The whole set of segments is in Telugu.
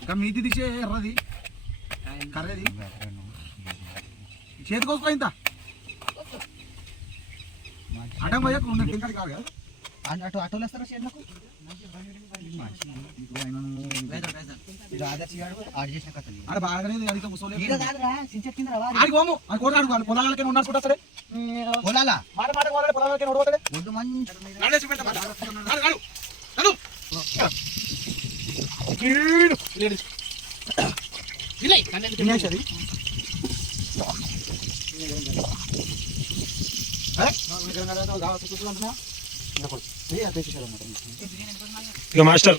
ఇంకా మీది తీసే ఎర్రది కర్రేది చేతి కోసుకో ఇంత అటం పోయాక ఉండదు ఇంకా కాదు కదా ఆటోలు వేస్తారా చేతులకు పొలాలకి ఉన్నట్టుకుంటా సరే పొలాలా పొలాలకి ఇక మాస్టర్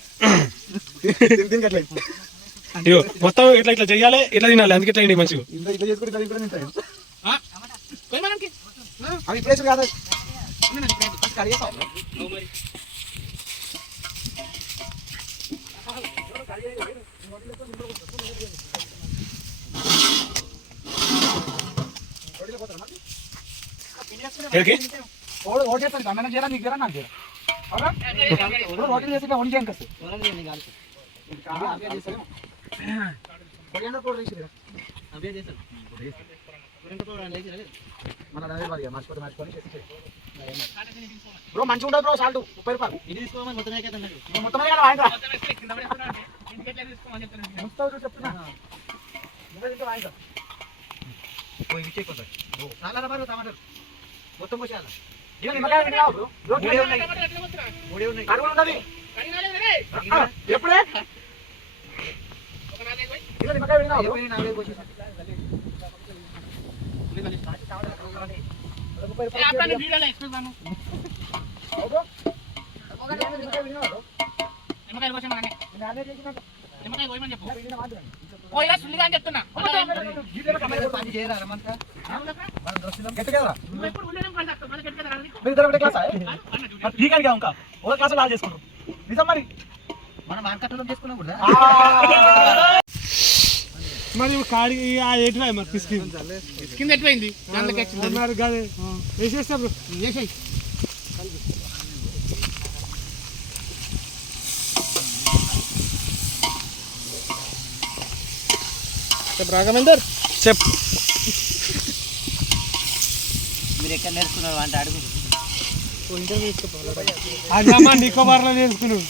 ఇగో మొత్తం ఇట్లా ఇట్లా చెయ్యాలి ఇట్లా తినాలి అందుకే ఇట్లా మంచిగా ఓటేస్తాను కన్నా చేయాలి నీకు చేయాలి నాకు చేయాలి ఓటింగ్ చేసి వండికేం కస్తే బ్రో మంచిగా ఉంటుంది బ్రో సాల్ట్ 30 రూపాయలు మొత్తం చెప్తున్నా టమాటాలు మొత్తం పోసేయాలి ఎప్పుడే చెప్తున్నా మరి కాడి ఎటువై మరి స్కిన్ ఎటువైంది వేసేస్తా బ్రో వేసేయి రాఘవేందర్ చెప్ మీరు ఎక్కడ నేర్చుకున్నారు అంటే అడుగు నికోబార్ లో నేర్చుకున్నావు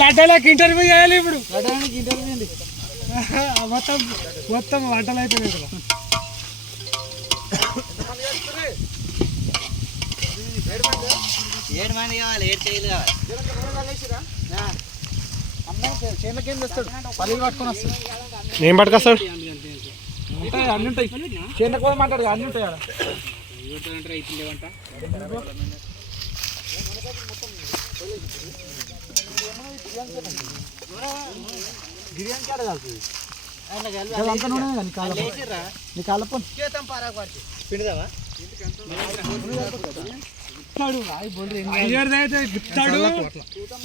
లడ్డాలకి ఇంటర్వ్యూ చేయాలి ఇప్పుడు ఇంటర్వ్యూ మొత్తం మొత్తం వంటలు అయిపోయినాయి కదా ఏడు మంది కావాలి 7 చేయలు కావాలి చేనుకేం తెస్తాడు పల్లీలు పట్టుకొని వస్తాడు ఏం పట్టుకొస్తాడు ఉంటాయి అన్ని ఉంటాయి చేనుకు పోయి మాట్లాడు అన్ని ఉంటాయి బిర్యానీ కాడ కాదు నీ కాలపో పిండిదావా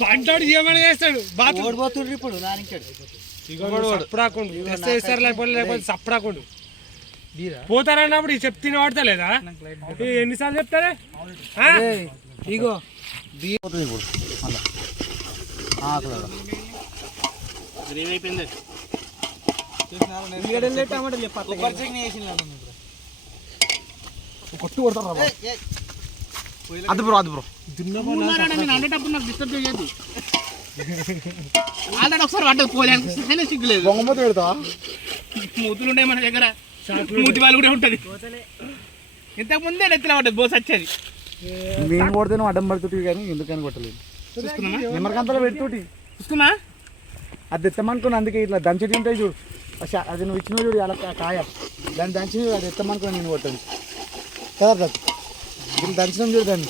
పంటాడు ఏమైనా చేస్తాడు ఓడిపోతుండ్రు ఇప్పుడు దానికి సప్పుడాకుండు ఇస్తారు లేకపోతే సప్పుడాకుండు పోతారన్నప్పుడు చెప్తే వాడతా లేదా ఎన్నిసార్లు చెప్తారా ఇగో అయిపోయింది కొట్టు కొడతారు అది బ్రో అనేటప్పుడు నాకు డిస్టర్బ్ చేయదు ఆల్రెడీ ఒకసారి పడ్డది పోలే సిగ్గులేదు బొంగమూత పెడతా మూతులు ఉండే మన దగ్గర మూతి వాళ్ళు కూడా ఉంటుంది ఇంతకు ముందే నెత్తిలో పడ్డది బోస్ వచ్చేది నేను కొడితే నువ్వు అడ్డం పడుతుంది కానీ ఎందుకని కొట్టలేదు నిమ్మరకంతలో పెడుతూటి చూస్తున్నా అది ఎత్తమనుకుని అందుకే ఇట్లా దంచెటి ఉంటాయి చూడు అది నువ్వు ఇచ్చిన చూడు అలా కాయ దాన్ని దంచి అది ఎత్తమనుకుని నేను కొట్టాను కదా దీన్ని దంచడం చూడు దాన్ని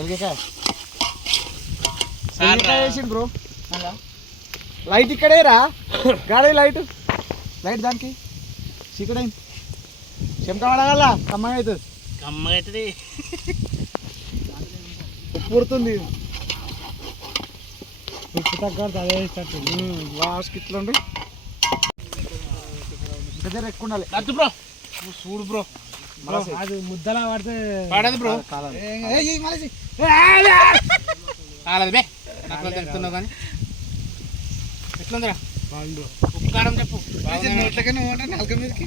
ఎల్గకాయ వేసిండు బ్రో అలా లైట్ ఇక్కడే రా గాడే లైట్ దానికి చీకటైంది చెమట పడగల కమ్మగా అవుతుంది కమ్మగా అవుతుంది ఉప్పు పుడుతుంది ఉప్పు తగ్గ లాస్ట్కి ఇట్లా ఉండి దగ్గర ఎక్కువ ఉండాలి బ్రో చూడు బ్రో అది ముద్దలా పడితే పడదు బ్రో కాలదు బే నాకు తెలుస్తున్నావు కానీ ఎట్లుందిరా బాగుండు ఉప్పు కారం చెప్పు నోట్లకన్నా ఓట నాలుక మీదకి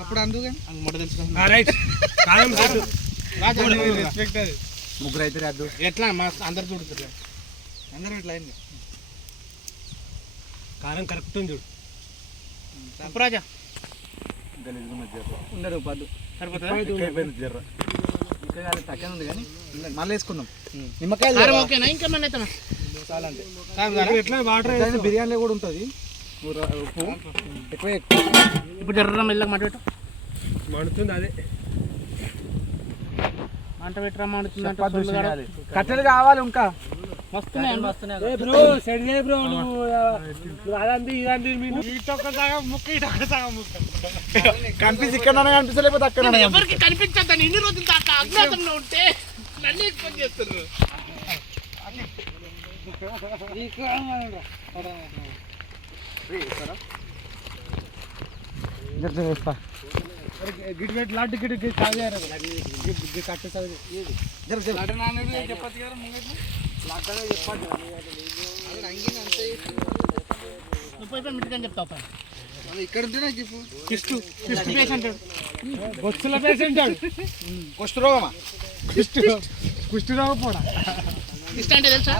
అప్పుడు అందు కానీ మొట్ట తెలుసు రైట్ కారం కాదు రెస్పెక్ట్ అది ముగ్గురు అయితే రాదు ఎట్లా మా అందరు చూడుతున్నారు అందరం ఇట్లా అయింది కారం కరెక్ట్ ఉంది చూడు ఉప్పు రాజా ఉండరు పద్దు సరిపోతుందా జర్ర ఇంకా తక్కువ ఉంది కానీ మళ్ళీ వేసుకుందాం కారం నిమ్మకాయలు ఓకేనా ఇంకా మన అయితే చాలా అంటే కారం కారా? ఎట్లా వాటర్ ఎట్లయినా బిర్యానీలో కూడా ఉంటుంది ఉప్పు ఎక్కువ ఇప్పుడు జర్ర మెల్లగా మంట పెట్టు మండుతుంది అదే మంట పెట్టరా మండుతుంది కట్టెలు కావాలి ఇంకా వస్తున్నాయి బ్రో సెట్ చేయ బ్రో నువ్వు అదంది ఇదంది మీరు ఇటొక్క సగం ముక్క ఇటొక్క సగం ముక్క కనిపిస్తే ఇక్కడ కనిపిస్తలేకపోతే అక్కడ ఎవరికి కనిపించద్దని ఇన్ని రోజులు దాకా అజ్ఞాతంలో ఉంటే నన్ను ఎక్కువ చేస్తున్నారు గిట్ పెట్టి లాంటి గిట్ గిట్ తాగారు కట్టే చెప్పచ్చు కదా నువ్వు పోయి మిట్టుకని చెప్తావు పని ఇక్కడ ఉంటే నాకు చెప్పు కిస్ట్ పేషెంట్ బొచ్చుల పేషెంట్ కుష్ఠరోగమా కుష్టి రోగ పోడా కిస్ట్ అంటే తెలుసా